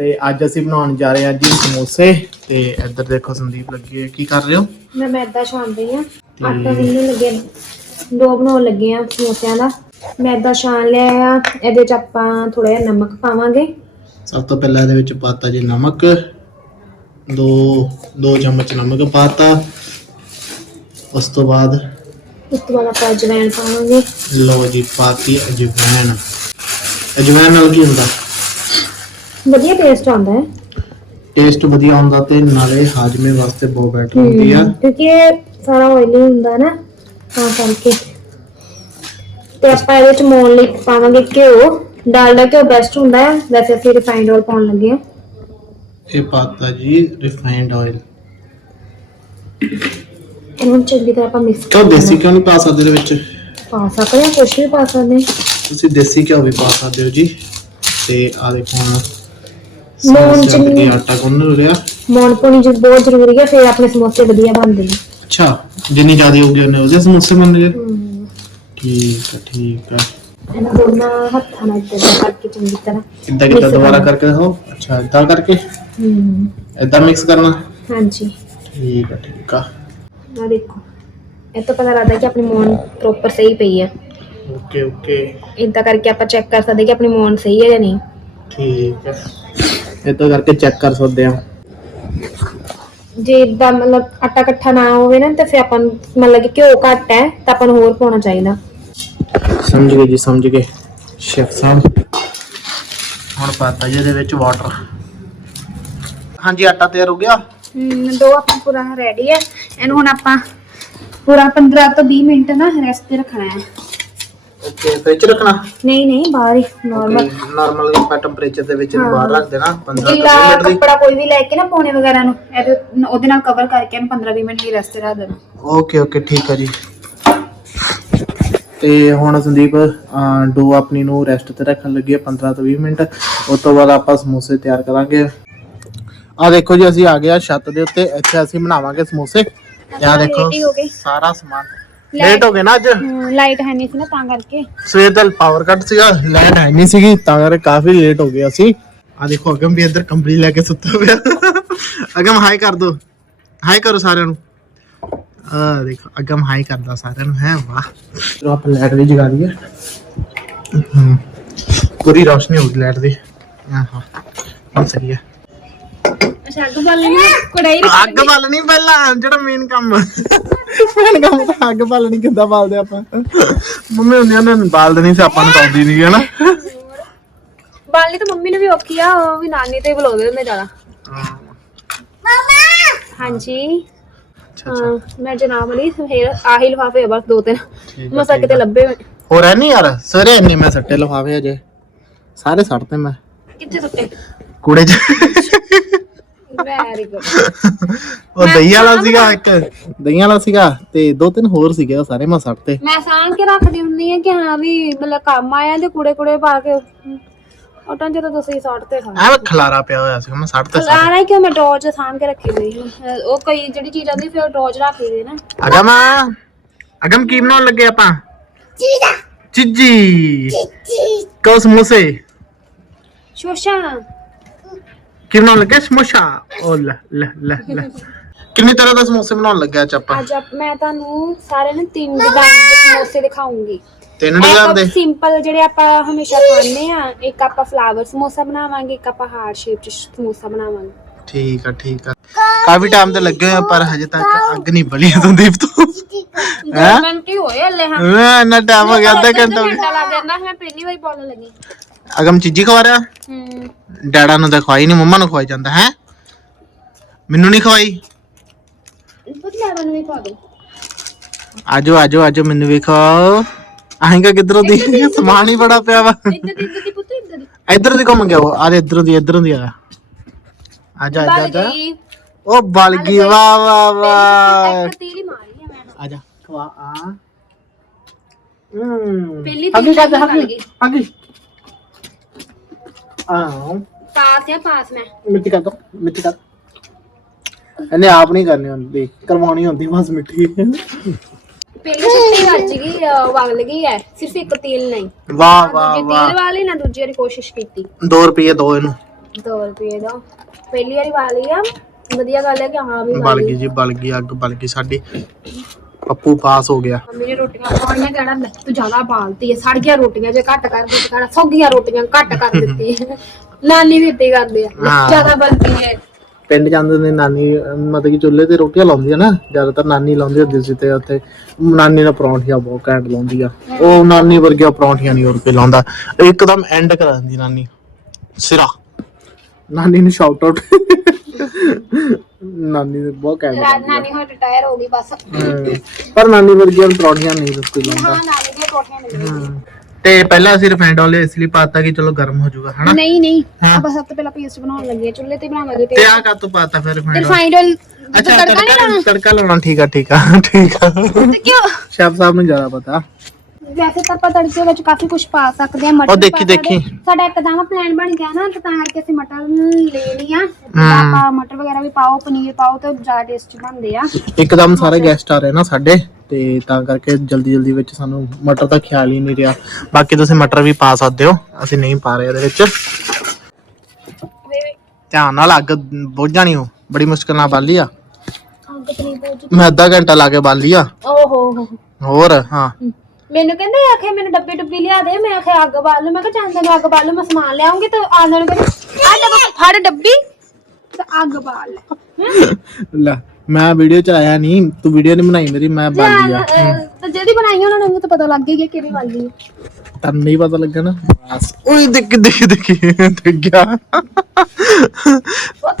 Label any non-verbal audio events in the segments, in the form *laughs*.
ਤੇ ਅੱਜ ਅਸੀਂ ਬਣਾਉਣ ਜਾ ਰਹੇ ਹਾਂ ਜੀ ਸਮੋਸੇ ਤੇ ਇੱਧਰ ਦੇਖੋ ਸੰਦੀਪ ਲੱਗੀ ਹੈ। ਕੀ ਕਰ ਰਹੇ ਹੋ? ਮੈਂ ਮੈਦਾ ਛਾਣ ਰਹੀ ਆ ਆਟਾ ਗੁੰਨਣ ਲੱਗੇ ਡੋ ਬਣਾਉਣ ਲੱਗੇ ਆ ਸਮੋਸਿਆਂ ਦਾ। ਮੈਦਾ ਛਾਣ ਲਿਆ ਆ। ਇਹਦੇ ਚ ਆਪਾਂ ਥੋੜਾ ਜਿਹਾ ਨਮਕ ਪਾਵਾਂਗੇ। ਸਭ ਤੋਂ ਪਹਿਲਾਂ ਇਹਦੇ ਵਿੱਚ ਪਾਤਾ ਜੀ ਨਮਕ। ਦੋ ਦੋ ਚਮਚ ਨਮਕ ਪਾਤਾ। ਉਸ ਤੋਂ ਬਾਅਦ ਉਸ ਤੋਂ ਬਾਅਦ ਆਪਾਂ ਅਜਵਾਇਣ ਪਾਵਾਂਗੇ। ਲੋ ਜੀ ਪਾਤੀ ਅਜਵਾਇਣ ਅਜਵਾਇਣ ਨਾਲ ਕੀ ਹੁੰਦਾ? ਵਧੀਆ ਟੇਸਟ ਆਉਂਦਾ ਹੈ। ਟੇਸਟ ਵਧੀਆ ਹੁੰਦਾ ਤੇ ਨਾਲੇ ਹਾਜਮੇ ਵਾਸਤੇ ਬਹੁਤ ਬੈਟਰ ਹੁੰਦੀ ਆ। ਕਿਉਂਕਿ ਇਹ ਸਾਰਾ ਆਇਲੀ ਹੁੰਦਾ ਨਾ ਤਾਂ ਕਰਕੇ। ਤੇ ਆਪਾਂ ਇਹਦੇ ਚ ਮੋਣ ਲਈ ਪਾਵਾਂਗੇ ਘਿਓ। ਡਾਲਡਾ ਘਿਓ ਬੈਸਟ ਹੁੰਦਾ ਹੈ। ਵੈਸੇ ਅਸੀਂ ਰਿਫਾਈਨਡ ਆਇਲ ਪਾਉਣ ਲੱਗੇ ਆ ਇਹ ਪਾਤਾ ਜੀ ਰਿਫਾਈਨਡ ਆਇਲ ਇਹਨੂੰ ਚੰਗੀ ਤਰ੍ਹਾਂ ਆਪਾਂ ਮਿਕਸ ਕਿਉਂ ਦੇਸੀ ਕਿਉਂ ਨਹੀਂ ਪਾ ਸਕਦੇ ਇਹਦੇ ਵਿੱਚ? ਪਾ ਸਕਦੇ ਹਾਂ ਕੁਛ ਵੀ ਪਾ ਸਕਦੇ ਤੁਸੀਂ ਦੇਸੀ ਘਿਓ ਵੀ ਪਾ ਸਕਦੇ ਹੋ ਜੀ। ਤੇ ਆ ਦੇਖੋ ਹੁਣ ਸਮੋਸਿਆਂ ਚੀਨੀ। ਦੇ ਆਟਾ ਗੁੰਨ ਲਿਆ ਮੋਣ ਪਾਉਣੀ ਜੀ ਬਹੁਤ ਜ਼ਰੂਰੀ ਹੈ ਫਿਰ ਆਪਣੇ ਸਮੋਸੇ ਵਧੀਆ ਬਣਦੇ ਨੇ। ਅੱਛਾ ਜਿੰਨੀ ਜ਼ਿਆਦਾ ਹੋਊਗੀ ਉਹਨੇ ਉਹਦੇ ਸਮੋਸੇ ਬਣਨਗੇ ਠੀਕ ਹੈ। ਠੀਕ ਹੈ ਇਹਨਾਂ ਦੋਨਾਂ ਹੱਥਾਂ ਨਾਲ ਇੱਦਾਂ ਕਰਕੇ ਚੰਗੀ ਤਰ੍ਹਾਂ ਕਿਦਾਂ Mix ਦੁਬਾਰਾ ਕਰਨਾ। ਕਰਕੇ ਦਿਖਾਓ। ਅੱਛਾ ਇਦਾਂ ਕਰਕੇ? ਹੂੰ। ਇਦਾਂ ਮਿਕਸ ਕਰਨਾ? ਹਾਂਜੀ। ਠੀਕ ਹੈ ਠੀਕ ਆ। ਆ ਦੇਖੋ ਇਹ ਤੋਂ ਪਤਾ ਲੱਗਦਾ ਕਿ ਆਪਣੀ ਮੋਣ ਪ੍ਰੋਪਰ ਸਹੀ ਪਈ ਹੈ ਓਕੇ ਓਕੇ। ਇਦਾਂ ਕਰਕੇ ਆਪਾਂ ਚੈੱਕ ਕਰ ਸਕਦੇ ਕਿ ਆਪਣੀ ਮੋਣ ਸਹੀ ਹੈ ਜਾਂ ਨਹੀਂ। ਠੀਕ ਹੈ ਇਦਾਂ ਕਰਕੇ ਚੈੱਕ ਕਰ ਸਕਦੇ ਆ। ਜੇ ਇਦਾਂ ਮਤਲਬ ਆਟਾ ਇਕੱਠਾ ਨਾ ਹੋਵੇ ਨਾ ਤੇ ਫਿਰ ਆਪਾਂ ਨੂੰ ਮਤਲਬ ਕਿ ਘਿਓ ਘੱਟ ਹੈ ਤਾਂ ਆਪਾਂ ਨੂੰ ਹੋਰ ਪਾਉਣਾ ਚਾਹੀਦਾ। ਸਮਝ ਗਏ ਜੀ ਸਮਝ ਗਏ। ਸ਼ੈਫ ਸਾਹਿਬ ਹੁਣ ਪਾਤਾ ਜੀ ਇਹਦੇ ਵਿੱਚ ਵਾਟਰ ਹਾਂਜੀ ਆਟਾ ਤਿਆਰ ਹੋ ਗਿਆ? ਹਮ, ਦੋ ਆਪਾਂ ਪੂਰਾ ਰੈਡੀ ਹੈ ਇਹਨੂੰ ਹੁਣ ਆਪਾਂ ਪੂਰਾ 15 ਤੋਂ 20 ਮਿੰਟ ਨਾ ਰੈਸਟ ਤੇ ਰੱਖਣਾ ਹੈ। ਓਕੇ ਫ੍ਰਿਜ ਰੱਖਣਾ? ਨਹੀਂ ਨਹੀਂ ਬਾਹਰ ਹੀ ਨਾਰਮਲ ਨਾਰਮਲ ਆਪਾਂ ਟੈਂਪਰੇਚਰ ਦੇ ਵਿੱਚ ਇਹਨੂੰ ਬਾਹਰ ਰੱਖ ਦੇਣਾ 15 ਤੋਂ ਗਿੱਲਾ 20 ਮਿੰਟ ਦੀ। ਕੱਪੜਾ ਕੋਈ ਵੀ ਲੈ ਕੇ ਨਾ ਪੌਣੇ ਵਗੈਰਾ ਨੂੰ ਇਹਦੇ ਉਹਦੇ ਨਾਲ ਕਵਰ ਕਰਕੇ ਇਹਨੂੰ 15-20 ਮਿੰਟ ਲਈ ਰੈਸਟ ਰੱਖ ਦੇਣਾ। ਓਕੇ ਓਕੇ ਠੀਕ ਆ ਜੀ। ਤੇ ਹੁਣ ਸੰਦੀਪ ਡੋ ਆਪਣੀ ਨੂੰ ਰੈਸਟ ਤੇ ਰੱਖਣ ਲੱਗੀ ਹੈ 15 ਤੋਂ 20 ਮਿੰਟ। ਉਸ ਤੋਂ ਬਾਅਦ ਆਪਾਂ ਸਮੋਸੇ ਤਿਆਰ ਕਰਾਂਗੇ। ਆ ਦੇਖੋ ਜੀ ਅਸੀਂ ਆ ਗਏ ਆ ਛੱਤ ਦੇ ਉੱਤੇ। ਇੱਥੇ ਅਸੀਂ ਬਣਾਵਾਂਗੇ ਸਮੋਸੇ। ਆਹ ਦੇਖੋ। ਸਾਰਾ ਸਮਾਨ। ਲੇਟ ਹੋ ਗਏ ਨਾ ਅੱਜ? ਲਾਈਟ ਹੈ ਨਹੀਂ ਸੀ ਨਾ ਤਾਂ ਕਰਕੇ। ਸਵੇਰ ਦਾ ਪਾਵਰ ਕੱਟ ਸੀਗਾ ਲਾਈਟ ਹੈ ਨਹੀਂ ਸੀਗੀ ਤਾਂ ਕਰਕੇ ਕਾਫੀ ਲੇਟ ਹੋ ਗਏ ਅਸੀਂ। ਆ ਦੇਖੋ ਅਗਮ ਵੀ ਇੱਧਰ ਕੰਬਲੀ ਲੈ ਕੇ ਸੁੱਤਾ ਪਿਆ। ਅਗਮ ਹਾਈ ਕਰ ਦੋ। ਹਾਈ ਕਰੋ ਸਾਰਿਆਂ ਨੂੰ। ਆ ਦੇਖੋ ਅਗਮ ਹਾਈ ਕਰਦਾ ਸਾਰਿਆਂ ਨੂੰ ਹੈ ਵਾਹ। ਚਲੋ ਆਪਾਂ ਲਾਈਟ ਵੀ ਜਗਾ ਦਈਏ ਹਮ, ਪੂਰੀ ਰੋਸ਼ਨੀ ਹੋ ਗਈ ਲਾਈਟ ਦੀ। ਆਹਾ ਹੁਣ ਸਹੀ ਹੈ। ਅੱਛਾ ਅੱਗ ਬਾਲਣੀ ਕੜਾਈ ਅੱਗ ਬਾਲਣੀ ਪਹਿਲਾਂ ਜਿਹੜਾ ਮੇਨ ਕੰਮ। ਮੇਨ ਕੰਮ ਤਾਂ ਅੱਗ ਬਾਲਣੀ ਕਿੱਦਾਂ ਬਾਲਦੇ ਆਪਾਂ? ਮੰਮੀ ਹੁੰਦੀਆਂ ਨੇ ਬਾਲ ਦੇਣੀ ਸੀ ਆਪਾਂ ਨੂੰ ਤਾਂ ਆਉਂਦੀ ਨਹੀਂ ਹੈ ਨਾ ਬਾਲਣੀ ਤਾਂ ਮੰਮੀ ਨੇ ਵੀ ਔਖੀ ਆ ਉਹ ਵੀ ਨਾਨੀ ਤੇ ਬੁਲਾਉਂਦੇ ਹੁੰਦੇ ਜ਼ਿਆਦਾ। ਹਾਂਜੀ। ਅੱਛਾ ਅੱਛਾ। ਹਾਂ ਮੈਂ ਜਨਾਬ ਲਈ ਫੇਰ ਆਹੀ ਲਿਫਾਫੇ ਆ ਬਸ ਦੋ ਤਿੰਨ। ਠੀਕ ਮਸਾ ਕਿਤੇ ਲੱਭੇ ਹੋਏ। ਹੋਰ ਹੈ ਨਹੀਂ ਯਾਰ ਸਵੇਰੇ ਇੰਨੇ ਮੈਂ ਸੱਟੇ ਲਫਾਵੇ ਅਜੇ ਸਾਰੇ ਸੱਟਦੇ ਮੈਂ। ਕਿੱਥੇ ਸੁੱਟੇ? ਕੂੜੇ 'ਚ। ਵੈਰੀ ਗੁੱਡ ਉਹ ਦਹੀਂ ਵਾਲਾ ਸੀਗਾ ਇੱਕ। ਦਹੀਂ ਵਾਲਾ ਸੀਗਾ ਤੇ ਦੋ ਤਿੰਨ ਹੋਰ ਸੀਗੇ ਉਹ ਸਾਰੇ ਮੈਂ ਸੱਟਤੇ ਮੈਂ ਸਾਂਭ ਕੇ ਰੱਖਦੀ ਹੁੰਦੀ ਆ ਕਿ ਹਾਂ ਵੀ ਮਤਲਬ ਕੰਮ ਆਇਆ ਤੇ ਕੂੜੇ ਕੂੜੇ ਪਾ ਕੇ ਉਟਾਂ ਜਦੋਂ ਤੁਸੀਂ ਸੱਟਦੇ ਸਾਂ ਐਵੇਂ ਖਲਾਰਾ ਪਿਆ ਹੋਇਆ ਸੀ ਮੈਂ ਸੱਟਤੇ ਸਾਰੇ ਸਾਰਾ ਹੀ ਕਿ ਮੈਂ ਡੋਜ ਸਾਂਭ ਕੇ ਰੱਖੀ ਹੋਈ ਉਹ ਕਈ ਜਿਹੜੀ ਚੀਜ਼ ਆਉਂਦੀ ਫਿਰ ਡੋਜ ਰੱਖ ਲਈਦੀ ਨਾ। ਅਗਮ ਅਗਮ ਕੀ ਬਣਾਉਣ ਲੱਗੇ ਆਪਾਂ? ਚੀਜੀ। ਕੋ ਸਮੋਸੇ। ਸ਼ੋਸ਼ਾ ਕੀ ਬਣਾਉਣ ਲੱਗੇ? ਸਮੋਸਾ। ਓ ਲੈ ਲੈ ਲੈ ਲੈ। ਕਿੰਨੀ ਤਰ੍ਹਾਂ ਦਾ ਸਮੋਸੇ ਬਣਾਉਣ ਲੱਗਿਆ ਅੱਜ ਆਪਾਂ? ਅੱਜ ਆਪ- ਮੈਂ ਤੁਹਾਨੂੰ ਸਾਰੇ ਨੂੰ ਤਿੰਨ ਡਿਜ਼ਾਈਨ ਦੇ ਸਮੋਸੇ ਦਿਖਾਉਂਗੀ। ਤਿੰਨ ਡਿਜ਼ਾਈਨ ਦੇ? ਸਿੰਪਲ ਜਿਹੜੇ ਆਪਾਂ ਹਮੇਸ਼ਾ ਖਾਂਦੇ ਆ ਇੱਕ ਆਪਾਂ ਫਲਾਵਰ ਸਮੋਸਾ ਬਣਾਵਾਂਗੇ ਇੱਕ ਆਪਾਂ ਹਾਰਟ ਸ਼ੇਪ ਚ ਸਮੋਸਾ ਬਣਾਵਾਂਗੇ। ਠੀਕ ਆ ਠੀਕ ਆ। ਕਾਫੀ ਟਾਈਮ ਤੇ ਲੱਗੇ ਹੋਏ ਆ, ਪਰ ਹਜੇ ਤੱਕ ਅੱਗ ਨਹੀਂ ਬਲੀ ਸੰਦੀਪ ਤੋਂ ਦੋ ਮਿੰਟ ਹੀ? ਹੋਏ ਹਲੇ ਹਾਂ। ਮੈਂ ਇੰਨਾ ਟਾਈਮ ਹੋ ਗਿਆ ਅੱਧਾ ਘੰਟਾ ਘੰਟਾ ਲੱਗ ਜਾਂਦਾ ਮੈਂ ਪਹਿਲੀ ਵਾਰੀ ਬੋਲਣ ਲੱਗੀ। ਅਗਮ ਚੀਜੀ ਖਵਾ ਰਿਹਾ? ਹੂੰ। ਡੈਡਾ ਨੂੰ ਤਾਂ ਖਵਾਈ ਨਹੀਂ ਮੰਮਾ ਨੂੰ ਖਵਾਈ ਜਾਂਦਾ ਹੈ? ਮੈਨੂੰ ਨਹੀਂ ਖਵਾਈ। ਲੈਵਨ ਨੂੰ ਵੀ ਪਾ ਦੋ ਆਜੋ ਆਜੋ ਆਜੋ ਮੈਨੂੰ ਵੀ ਖਵਾਓ ਆਏਗਾ ਕਿਧਰੋਂ ਦੀ? ਸਮਾਨ ਹੀ ਬੜਾ ਪਿਆ ਵਾ। ਇੱਧਰ ਦੀ ਇੱਧਰ ਦੀ ਪੁੱਤ ਇੱਧਰ ਦੀ। ਇੱਧਰ ਦੀ ਘੁੰਮ ਗਿਆ ਉਹ ਆ ਇਧਰੋਂ ਦੀ ਇਧਰੋਂ ਦੀ ਆ। ਆਜਾ ਆਜਾ ਆਜਾ। ਉਹ ਬਲ ਗਈ ਵਾਹ ਵਾਹ ਵਾਹ। ਇੱਕ ਤੀਰ ਹੀ ਮਾਰੀ ਆ ਮੈਂ ਆਜਾ ਖਵਾ ਆ ਹਮ ਪਹਿਲੀ ਅੱਗੇ ਤੀਰ ਕਰ ਬਲ ਅੱਗੇ ਅੱਗੇ ਆ ਪਾਸ ਆ ਪਾਸ ਮੈਂ। ਮਿੱਟੀ ਕਰ ਦੋ ਮਿੱਟੀ ਕਰ। ਇਹਨੇ ਆਪ ਨਹੀਂ ਕਰਨੀ ਹੁੰਦੀ ਕਰਵਾਉਣੀ ਹੁੰਦੀ ਬਸ ਮਿੱਟੀ ਪਹਿਲੀ ਛੁੱਟੀ ਵੱਜ ਗਈ ਅਹ ਵਗਲ ਗਈ ਹੈ ਸਿਰਫ ਇੱਕ ਤੀਲ ਨਹੀਂ। ਵਾਹ ਵਾਹ ਤੀਲ ਵਾਹ। ਵਾਲੀ ਨਾ ਦੂਜੀ ਵਾਰੀ ਕੋਸ਼ਿਸ਼ ਕੀਤੀ। 2 ਰੁਪਏ ਦੋ ਇਹਨੂੰ। 2 ਰੁਪਏ ਦਾ। ਪਹਿਲੀ ਵਾਰੀ ਲਈ ਆ ਵਧੀਆ ਗੱਲ ਹੈ ਕਿ ਹਾਂ ਵੀ ਬਲ ਗਈ ਜੀ ਬਲ ਗਈ ਅੱਗ ਬਲ ਗਈ ਸਾਡੀ ਪੱਪੂ ਪਾਸ ਹੋ ਗਿਆ। ਮੰਮੀ ਨੇ ਰੋਟੀਆਂ ਪਾਉਣੀਆਂ ਕਹਿਣਾ ਲੈ ਤੂੰ ਜ਼ਿਆਦਾ ਬਾਲਤੀ ਹੈ ਸੜ ਗਿਆ ਰੋਟੀਆਂ ਜੇ ਘੱਟ ਕਰ ਦਿੱਤੀ ਕਹਿਣਾ ਸੌਗੀਆਂ ਰੋਟੀਆਂ ਘੱਟ ਕਰ *laughs* ਦਿੱਤੀ ਨਾਨੀ ਵੀ ਇੱਦਾਂ ਹੀ ਕਰਦੇ ਆ ਹਾਂ। ਜ਼ਿਆਦਾ ਬਣਦੀ ਹੈ ਪਿੰਡ ਜਾਂਦੇ ਨੇ ਨਾਨੀ ਅਹ ਮਤਲਬ ਕਿ ਚੁੱਲ੍ਹੇ ਤੇ ਰੋਟੀਆਂ ਲਾਉਂਦੀ ਆ ਨਾ ਜ਼ਿਆਦਾਤਰ ਨਾਨੀ ਲਾਉਂਦੀ ਹੁੰਦੀ ਸੀ ਤੇ ਉੱਥੇ ਨਾਨੀ ਨੇ ਪਰੌਂਠੀਆਂ ਬਹੁਤ ਘੈਂਟ ਲਾਉਂਦੀ ਆ। ਉਹ ਨਾਨੀ ਵਰਗੀਆਂ ਪਰੌਂਠੀਆਂ ਨਹੀਂ ਹੋਰ ਕੋਈ ਲਾਉਂਦਾ। ਇੱਕਦਮ ਐਂਡ ਕਰਾ ਦਿੰਦੀ ਨਾਨੀ ਸਿਰਾ। ਨਾਨੀ ਨੂੰ ਸ਼ਾਊਟ ਆਊਟ ਨਾਨੀ ਦੇ ਬਹੁਤ ਘੈਂਟ ਰਾਜ ਨਾਨੀ ਹੁਣ ਰਿਟਾਇਰ ਹੋ ਗਈ ਬਸ। ਹਮ, ਪਰ ਨਾਨੀ ਵਰਗੀਆਂ ਪਰੌਂਠੀਆਂ ਨਹੀਂ ਕੋਈ ਲਾਉਂਦਾ। ਹਾਂ ਨਾਨੀ ਦੀਆਂ ਪਰੌਠੀਆਂ ਮਿਲਦੀਆਂ। ਹਮ, ਤੇ ਪਹਿਲਾਂ ਅਸੀਂ ਰਿਫਾਈਂਡ ਆਇਲ ਇਸ ਲਈ ਪਾਤਾ ਕਿ ਚਲੋ ਗਰਮ ਹੋ ਜਾਊਗਾ ਹਨਾ? ਨਹੀਂ ਨਹੀਂ। ਹਾਂ। ਆਪਾਂ ਸਭ ਤੋਂ ਪਹਿਲਾਂ ਪੇਸਟ ਬਣਾਉਣ ਲੱਗੇ ਆ ਚੁੱਲ੍ਹੇ ਤੇ ਬਣਾਵਾਂਗੇ ਤੇ ਪੇਸਟ। ਆ ਕਾ ਤੋਂ ਪਾਤਾ ਫਿਰ ਰਿਫਾਈਂਡ ਆਇਲ? ਅੱਛਾ ਤੜਕਾ ਨਹੀਂ ਲਾਉਣਾ? ਤੜਕਾ ਲਾਉਣਾ ਠੀਕ ਆ ਠੀਕ ਆ ਠੀਕ ਆ। ਤੇ ਕਿਉਂ? ਸ਼ੈਫ ਸਾਹਿਬ ਨੂੰ ਜ਼ਿਆਦਾ ਪਤਾ। ਵੈਸੇ ਤਾਂ ਆਪਾਂ ਤੜਕੇ ਵਿੱਚ ਕਾਫੀ ਕੁਝ ਪਾ ਸਕਦੇ ਆ ਮਟਰ ਉਹ ਦੇਖੀ- ਪਾ ਸਕਦੇ। ਦੇਖੀ। ਸਾਡਾ ਇੱਕਦਮ ਪਲਾਨ ਬਣ ਗਿਆ ਨਾ ਤੇ ਤਾਂ ਕਰਕੇ ਅਸੀਂ ਮਟਰ ਲੈ ਲਿਆ। ਆਪਾਂ ਮਟਰ ਵਗੈਰਾ ਵੀ ਪਾਓ ਪਨੀਰ ਪਾਓ ਤਾਂ ਜ਼ਿਆਦਾ ਟੇਸਟੀ ਬਣਦੇ ਆ। ਇੱਕਦਮ ਸਾਰੇ ਗੈਸਟ ਆ ਰਹੇ ਨਾ ਸਾਡੇ ਤੇ ਤਾਂ ਕਰਕੇ ਜਲਦੀ ਜਲਦੀ ਵਿੱਚ ਸਾਨੂੰ ਮਟਰ ਦਾ ਖਿਆਲ ਹੀ ਨਹੀਂ ਰਿਹਾ। ਬਾਕੀ ਤੁਸੀਂ ਮਟਰ ਵੀ ਪਾ ਸਕਦੇ ਹੋ ਅਸੀਂ ਨਹੀਂ ਪਾ ਰਹੇ ਇਹਦੇ ਵਿੱਚ। ਧਿਆਨ ਨਾਲ ਅੱਗ ਬੁੱਝ ਜਾਣੀ ਹੋ ਬੜੀ ਮੁਸ਼ਕਲ ਨਾਲ ਬਾਲੀ ਆ। ਮੈਂ ਅੱਧਾ ਘੰਟਾ ਲਾ ਕੇ ਬਾਲੀ ਆ। ਓਹੋ। ਹੋ। ਹੋਰ ਹਾਂ। ਮੈਨੂੰ ਕਹਿੰਦੇ ਆਖੇ ਮੈਨੂੰ ਡੱਬੀ ਡੱਬੀ ਲਿਆ ਦੇ ਮੈਂ ਆਖੇ ਅੱਗ ਬਾਲ ਲੂ। ਮੈਂ ਕਿਹਾ ਚਾਂਦੇ ਨੂੰ ਅੱਗ ਬਾਲ ਲੂ ਮੈਂ ਸਮਾਨ ਲਿਆਉਂਗੀ ਤੇ ਆਂਦੇ ਨੂੰ ਕਹਿੰਦੇ ਆ ਡੱਬੀ ਫੜ ਡੱਬੀ ਤੇ ਅੱਗ ਬਾਲ। ਲੈ ਮੈਂ ਵੀਡੀਓ ਚ ਆਇਆ ਨਹੀਂ ਤੂੰ ਵੀਡੀਓ ਨਹੀਂ ਬਣਾਈ ਮੇਰੀ ਮੈਂ ਬਾਲੀ ਆ। ਤੇ ਜਿਹੜੀ ਬਣਾਈ ਉਹਨਾਂ ਨੂੰ ਤਾਂ ਪਤਾ ਲੱਗ ਗਿਆ ਕਿਵੇਂ ਬਾਲੀ ਹੈ ਤੈਨੂੰ ਨਹੀਂ ਪਤਾ ਲੱਗਾ ਨਾ? ਬਸ। ਓਏ ਦੇਖ ਦੇਖ ਦੇਖ ਦੇਖ ਗਿਆ।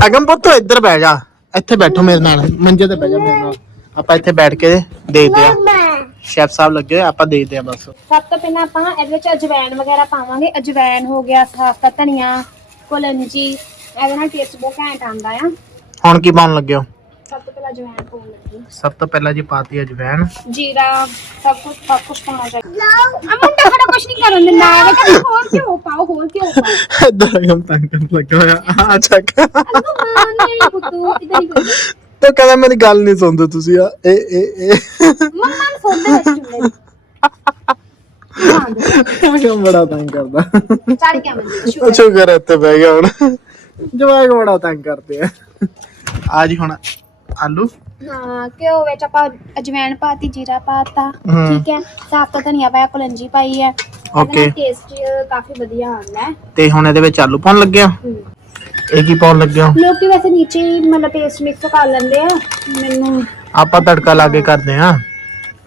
ਅਗਮ ਪੁੱਤ ਇੱਧਰ ਬਹਿ ਜਾ। ਇੱਥੇ ਬੈਠੋ ਮੇਰੇ ਨਾਲ ਮੰਜੇ ਤੇ ਬਹਿ ਜਾ ਮੇਰੇ ਨਾਲ। ਆਪਾਂ ਇੱਥੇ ਬੈਠ ਕੇ ਦੇਖਦੇ ਆ। ਸ਼ੈਫ ਸਾਹਿਬ ਲੱਗੇ ਹੋਏ, ਆਪਾਂ ਦੇਖਦੇ ਆ ਬਸ। ਸਭ ਤੋਂ ਪਹਿਲਾਂ ਆਪਾਂ ਇਹਦੇ ਵਿੱਚ ਅਜਵਾਇਣ ਵਗੈਰਾ ਪਾਵਾਂਗੇ। ਅਜਵਾਇਣ ਹੋ ਗਿਆ ਸਾਫ਼ ਧਨੀਆ ਕੋਲੰਜੀ ਇਹਦੇ ਨਾਲ ਟੇਸਟ ਬਹੁਤ ਘੈਂਟ ਆਉਂਦਾ ਆ। ਹੁਣ ਕੀ ਪਾਉਣ ਲੱਗੇ ਹੋ? ਸਭ ਤੋਂ ਪਹਿਲਾਂ ਅਜਵਾਇਣ ਪਾਉਣ ਲੱਗੀ। ਸਭ ਤੋਂ ਪਹਿਲਾਂ ਜੀ ਪਾਤੀ ਅਜਵੈਨ ਜੀਰਾ ਸਭ ਕੁਝ ਸਭ ਕੁਝ ਪਾਉਣਾ ਚਾਹੀਦਾ। ਆ ਮੁੰਡਾ ਸਾਡਾ ਕੁਝ ਨਹੀਂ ਕਰਨ ਦਿੰਦਾ। ਹੈ ਕਹਿੰਦਾ ਹੋਰ ਕਿਉਂ ਪਾਓ ਹੋਰ ਕਿਉਂ ਪਾਓ। ਇੱਧਰ ਅਗਮ ਤੰਗ ਕਰਨ ਲੱਗਾ ਹੋਇਆ। ਆ ਚੱਕ ਅਲਗੋ ਨਹੀਂ ਪੁੱਤੂ ਇਧਰ ਹੀ ਕਰੋ। ਤੋ ਕਹਿੰਦਾ ਮੇਰੀ ਗੱਲ ਨਹੀਂ ਸੁਣਦੇ ਤੁਸੀਂ ਆ ਇਹ ਇਹ ਇਹ। ਮੰਮਾ ਨੂੰ ਸੋਦੇ ਵਿੱਚ ਬੜਾ ਤੰਗ ਕਰਦਾ। ਚੜ ਗਿਆ ਮੈਨੂੰ ਸ਼ੁਕਰ ਹੈ। ਇੱਥੇ ਬਹਿ ਗਿਆ ਹੁਣ। ਜਵਾਕ ਬੜਾ ਤੰਗ ਕਰਦੇ ਆ। ਆ ਜੀ ਹੁਣ ਆਲੂ। ਹਾਂ ਘਿਓ ਵਿੱਚ ਆਪਾਂ ਅਜਵਾਇਣ ਪਾਤੀ ਜੀਰਾ ਪਾਤਾ। ਠੀਕ ਹੈ। ਸਾਫ਼ ਤਾਂ ਧਨੀਆ ਪਾਇਆ ਕੁਲੰਜੀ ਪਾਈ ਹੈ। Okay. ਟੇਸਟ ਕਾਫੀ ਵਧੀਆ ਆਉਂਦਾ ਤੇ ਹੁਣ ਇਹਦੇ ਵਿੱਚ ਆਲੂ ਪਾਉਣ ਲੱਗਿਆ। ਇਹ ਕੀ ਪਾਉਣ ਲੱਗਿਆ ਲੋਕੀ ਵੈਸੇ ਨੀਚੇ ਹੀ ਮਤਲਬ ਪੇਸਟ ਮਿਕਸ ਕਰ ਲੈਂਦੇ ਆ। ਮੈਨੂੰ ਆਪਾਂ ਤੜਕਾ ਲਾ ਕੇ ਕਰਦੇ ਆ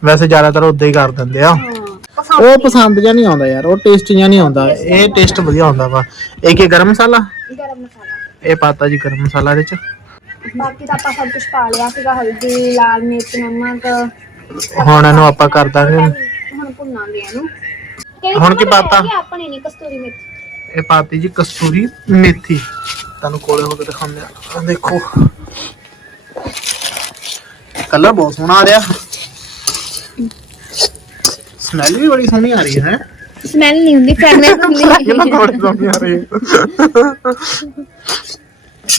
ਵੈਸੇ ਜ਼ਿਆਦਾਤਰ ਉਦਾਂ ਹੀ ਕਰ ਦਿੰਦੇ ਆ। ਹਾਂ ਪਸੰਦ ਉਹ ਪਸੰਦ ਜਿਹਾ ਨਹੀਂ ਆਉਂਦਾ ਯਾਰ ਉਹ ਟੇਸਟ ਜਿਹਾ ਨਹੀਂ ਆਉਂਦਾ। ਇਹ ਟੇਸਟ ਵਧੀਆ ਆਉਂਦਾ ਵਾ। ਇਹ ਕੀ ਗਰਮ ਮਸਾਲਾ? ਗਰਮ ਮਸਾਲਾ। ਇਹ ਪਾਤਾ ਜੀ ਗਰਮ ਮਸਾਲਾ ਇਹਦੇ ਚ। ਬਾਕੀ ਤਾਂ ਆਪਾਂ ਸਭ ਕੁਝ ਪਾ ਲਿਆ ਸੀਗਾ ਹਲਦੀ ਲਾਲ ਮਿਰਚ ਨਮਕ। ਹੁਣ ਇਹਨੂੰ ਆਪਾਂ ਕਰ ਦਾਂਗੇ। ਹੁਣ ਭੁੰਨਾਂਗੇ ਇਹਨੂੰ। ਕਿਹੜੀ ਹੁਣ ਕੀ ਪਾਤਾ? ਹੈਗੀ ਆ ਆਪਣੇ ਨਹੀਂ ਕਸਤੂਰੀ ਮੇਥੀ। ਇਹ ਪਾਤੀ ਜੀ ਕਸਤੂਰੀ ਮੇਥੀ। ਤੁਹਾਨੂੰ ਕੋਲੇ ਹੋ ਕੇ ਦਿਖਾਉਂਦੇ ਆ। ਦੇਖੋ। ਕਲਰ ਬਹੁਤ ਸੋਹਣਾ ਆ ਰਿਹਾ। ਸਮੈਲ ਵੀ ਬੜੀ ਸੋਹਣੀ ਆ ਰਹੀ ਹੈ। ਸਮੈਲ ਨਹੀਂ ਹੁੰਦੀ ਫ੍ਰੈਗਰੈਂਸ ਕਿੰਨਾ ਬੜੀ ਸੋਹਣੀ ਆ ਰਹੀ ਹੈ।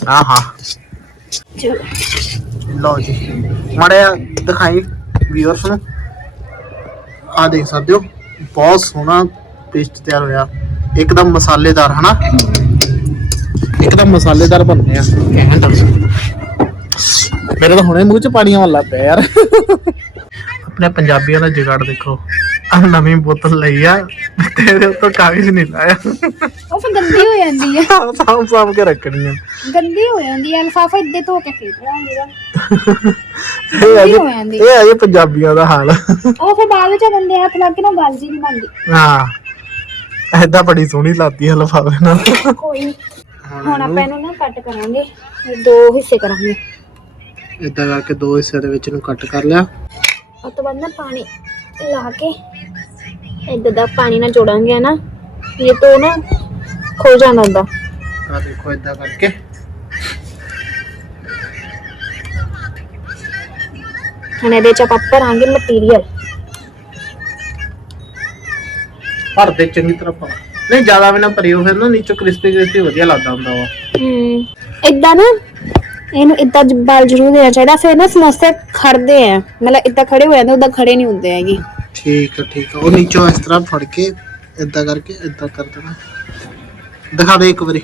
ਆਹਾ। ਲਓ ਜੀ। ਮੜਿਆ ਦਿਖਾਈ ਵੀਅਰਸ ਨੂੰ। ਆ ਦੇਖ ਸਕਦੇ ਹੋ। ਬਹੁਤ ਸੋਹਣਾ ਪੇਸਟ ਤਿਆਰ ਹੋਇਆ। ਇੱਕਦਮ ਮਸਾਲੇਦਾਰ ਹਨਾ? ਇੱਕਦਮ ਮਸਾਲੇਦਾਰ ਬਣਨੇ ਆ। ਘੈਂਟ ਮੇਰੇ ਤਾਂ ਹੁਣੇ ਮੂੰਹ ਚ ਪਾਣੀ ਆਉਣ ਲੱਗ ਪਿਆ ਯਾਰ। ਆਪਣੇ ਪੰਜਾਬੀਆਂ ਦਾ ਜੁਗਾੜ ਦੇਖੋ। ਆ ਨਵੀਂ ਬੋਤਲ ਲਈ ਆ। ਤੇਰੇ ਉੱਤੋਂ ਕਾਗਜ਼ ਨਹੀਂ ਲਾਇਆ। ਉਹ ਫਿਰ ਗੰਦੀ ਹੋ ਜਾਂਦੀ ਹੈ ਸਾਂਭ ਸਾਂਭ ਕੇ ਰੱਖਣੀ ਆ। ਗੰਦੀ ਹੋ ਜਾਂਦੀ ਹੈ ਲਫਾਫਾ ਇੱਦੇ ਧੋ ਕੇ ਫੇਰ ਦਾਂਗੇ ਇਹ ਆ ਇਹ ਆ ਪੰਜਾਬੀਆਂ ਦਾ ਹਾਲ। ਉਹ ਫਿਰ ਬਾਅਦ ਵਿੱਚ ਗੰਦੇ ਹੱਥ ਲੱਗ ਕੇ ਨਾ ਗੱਲ ਜੀ ਨਹੀਂ ਬਣਦੀ। ਹਾਂ। ਐਦਾਂ ਬੜੀ ਸੋਹਣੀ ਲਾਤੀ ਹੈ ਲਫਾਵੇ ਨਾਲ। ਕੋਈ। ਹੁਣ ਆਪਾਂ ਇਹਨੂੰ ਨਾ ਕੱਟ ਕਰਾਂਗੇ। ਇਹ ਦੋ ਹਿੱਸੇ ਕਰਾਂਗੇ। ਇਦਾਂ ਕਰਕੇ ਦੋ ਹਿੱਸੇ ਦੇ ਵਿੱਚ ਨੂੰ ਕੱਟ ਕਰ ਲਿਆ। ਉਸ ਤੋਂ ਬਾਅਦ ਨਾ ਪਾਣੀ ਲਾ ਕੇ ਇਦਾਂ ਦਾ ਪਾਣੀ ਨਾਲ ਜੋੜਾਂਗੇ ਨਾ ਇਹ ਤੋਂ ਨਾ ਖੋ ਜਾਣਾ ਹੁੰਦਾ। ਆ ਦੇਖੋ ਇਦਾਂ ਕਰਕੇ। ਹੁਣ ਇਹਦੇ ਚ ਆਪਾਂ ਭਰਾਂਗੇ ਮਟੀਰੀਅਲ ਭਰ ਦੇ ਚੰਗੀ ਤਰ੍ਹਾਂ ਪਾ ਨਹੀਂ ਜ਼ਿਆਦਾ ਵੀ ਨਾ ਭਰਿਓ ਫਿਰ ਨਾ ਨੀਚੋਂ ਕ੍ਰਿਸਪੀ ਕ੍ਰਿਸਪੀ ਵਧੀਆ ਲੱਗਦਾ ਹੁੰਦਾ ਵਾ। ਹੂੰ। ਇਦਾਂ ਨਾ ਇਹਨੂੰ ਇਦਾਂ ਬਾਲ ਜ਼ਰੂਰ ਦੇਣਾ ਚਾਹੀਦਾ। ਫਿਰ ਨਾ ਸਮੋਸੇ ਖੜਦੇ ਆ। ਮਤਲਬ ਇਦਾਂ ਖੜੇ ਹੋ ਜਾਂਦੇ ਉਦਾਂ ਖੜੇ ਨਹੀਂ ਹੁੰਦੇ ਹੈਗੇ। ਠੀਕ ਹੈ ਠੀਕ ਹੈ ਉਹ ਨੀਚੋਂ ਇਸ ਤਰ੍ਹਾਂ ਫੜ ਕੇ ਇਦਾਂ ਕਰਕੇ ਇਦਾਂ ਕਰ ਦੇਣਾ। ਦਿਖਾ ਦੇ ਇੱਕ ਵਾਰੀ।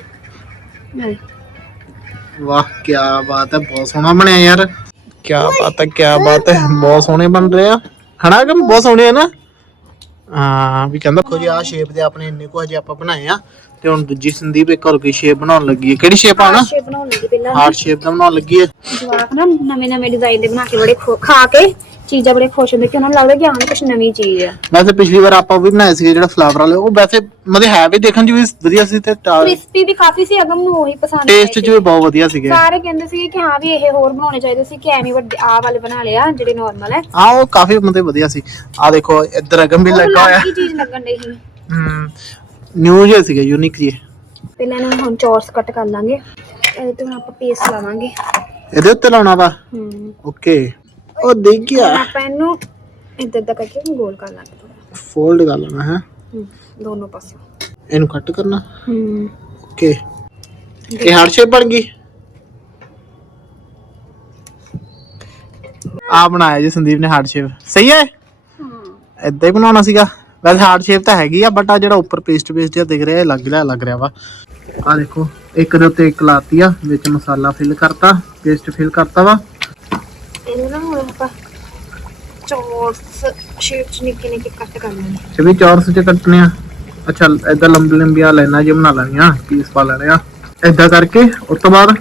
ਵਾਹ ਕੀ ਬਾਤ ਹੈ ਬਹੁਤ ਸੋਹਣਾ ਬਣਿਆ ਯਾਰ। ਕੀ ਬਾਤ ਹੈ ਕੀ ਬਾਤ ਹੈ ਬਹੁਤ ਸੋਹਣੇ ਬਣ ਰਹੇ ਆ। ਹਨਾ ਕਿ ਬਹੁਤ ਸੋਹਣੇ ਆ ਨਾ? ਹਾਂ ਵੀ ਕਹਿੰਦਾ ਖੋ ਜੀ ਆ ਸ਼ੇਪ ਦੇ ਆਪਣੇ ਇੰਨੇ ਕੋ ਅਜੇ ਆਪਾਂ ਬਣਾਏ ਆ ਤੇ ਹੁਣ ਦੂਜੀ ਸੰਦੀਪ ਇੱਕ ਹੋਰ ਕੋਈ ਸ਼ੇਪ ਬਣਾਉਣ ਲੱਗੀ ਹੈ। ਕਿਹੜੀ ਸ਼ੇਪ ਆਣਾ ਸ਼ੇਪ ਬਣਾਉਣ ਲੱਗੀ ਪਹਿਲਾਂ। ਹਾਰਟ ਸ਼ੇਪ ਦਾ ਬਣਾਉਣ ਲੱਗੀ ਹੈ। ਜਵਾਕ ਨਾ ਨਵੇਂ ਨਵੇਂ ਡਿਜ਼ਾਈਨ ਦੇ ਬਣਾ ਕੇ ਬੜੇ ਖਾ ਕੇ ਚੀਜ਼ਾਂ ਬੜੇ ਖੁਸ਼ ਹੁੰਦੇ ਕਿ ਉਹਨਾਂ ਨੂੰ ਲੱਗਦਾ ਕਿ ਹਾਂ ਕੁਝ ਨਵੀਂ ਚੀਜ਼ ਆ। ਵੈਸੇ ਪਿਛਲੀ ਵਾਰ ਆਪਾਂ ਉਹ ਵੀ ਬਣਾਏ ਸੀ ਜਿਹੜਾ ਫਲਾਵਰ ਵਾਲੇ ਉਹ ਵੈਸੇ ਮਤਲਬ ਹੈ ਵੀ ਦੇਖਣ ਚ ਵੀ ਵਧੀਆ ਸੀ ਤੇ ਕ੍ਰਿਸਪੀ ਵੀ ਕਾਫੀ ਸੀ ਅਗਮ ਨੂੰ ਉਹੀ ਪਸੰਦ ਟੇਸਟ ਆਏ ਚ ਵੀ ਬਹੁਤ ਵਧੀਆ ਸੀਗੇ। ਸਾਰੇ ਕਹਿੰਦੇ ਸੀ ਕਿ ਹਾਂ ਵੀ ਇਹ ਹੋਰ ਬਣਾਉਣੇ ਚਾਹੀਦੇ ਸੀ ਕਿ ਐਵੇਂ ਵੱਡੇ ਆਹ ਵਾਲੇ ਬਣਾ ਲਿਆ ਜਿਹੜੇ ਨਾਰਮਲ ਹੈ। ਆ ਉਹ ਕਾਫੀ ਮਤਲਬ ਵਧੀਆ ਸੀ। ਆ ਦੇਖੋ ਇੱਧਰ ਅਗਮ ਵੀ ਲੱਗਾ ਹੋਇਆ। ਹੀ ਚੀਜ਼ ਲੱਗਣ ਡਈ ਸੀ। ਨਿਊ ਜਿਹਾ ਸੀਗਾ ਯੂਨਿਕ ਜੀ ਪਹਿਲਾਂ ਇਹਨਾਂ ਨੂੰ ਹੁਣ ਚੌਰਸ ਕੱਟ ਕਰ ਲਾਂਗੇ। ਇਹਦੇ ਤੇ ਹੁਣ ਆਪਾਂ ਪੇਸਟ ਲਾਵਾਂਗੇ। ਇਹਦੇ ਉੱਤੇ ਲਾਉਣਾ ਵਾ? ਹੂੰ ਓਕੇ ਉਹ ਦੇਖ ਗਿਆ ਆਪਾਂ ਇਹਨੂੰ ਇੱਧਰ ਦਾ ਕਰਕੇ ਗੋਲ ਕਰ ਲਾਂਗੇ ਥੋੜਾ ਫੋਲਡ ਕਰ ਲੈਣਾ ਹੈ? ਹੂੰ ਦੋਨੋਂ ਪਾਸੇ ਇਹਨੂੰ ਕੱਟ ਕਰਨਾ? ਹੂੰ। ਓਕੇ ਇਹ ਹਾਰਟ ਸ਼ੇਪ ਬਣ ਗਈ? ਆ ਬਣਾਇਆ ਜੀ ਸੰਦੀਪ ਨੇ ਹਾਰਟ ਸ਼ੇਪ ਸਹੀ ਹੈ ਏਦਾਂ ਹੀ ਬਣਾਉਣਾ ਸੀਗਾ। ਵੈਸੇ ਹਾਰਟ ਸ਼ੇਪ ਤਾਂ ਹੈਗੀ ਆ ਬਟ ਆ ਜਿਹੜਾ ਉੱਪਰ ਪੇਸਟ ਪੇਸਟ ਜਿਹਾ ਦਿਖ ਰਿਹਾ ਇਹ ਲੱਗ ਰਿਹਾ ਲੱਗ ਰਿਹਾ ਵਾ। ਆ ਦੇਖੋ ਇੱਕ ਦੇ ਉੱਤੇ ਇੱਕ ਲਾਤੀ ਆ ਵਿੱਚ ਮਸਾਲਾ ਫਿਲ ਕਰਤਾ ਪੇਸਟ ਫਿਲ ਕਰਤਾ ਵਾ। ਆਪਾਂ ਚੌਰਸ ਸ਼ੇਪ ਚ ਨਿੱਕੇ ਨਿੱਕੇ ਕੱਟ ਕਰ ਇਹ ਵੀ ਚੌਰਸ ਚ ਕੱਟਣੇ ਆ। ਅੱਛਾ ਏਦਾਂ ਲੰਬੀ ਲੰਬੀਆਂ ਲਾਈਨਾਂ ਜਿਹਾ ਬਣਾ ਲੈਣੀਆਂ ਪੀਸ ਪਾ ਲੈਣੇ ਆ। ਏਦਾਂ ਕਰਕੇ ਉਸ ਤੋਂ ਬਾਅਦ?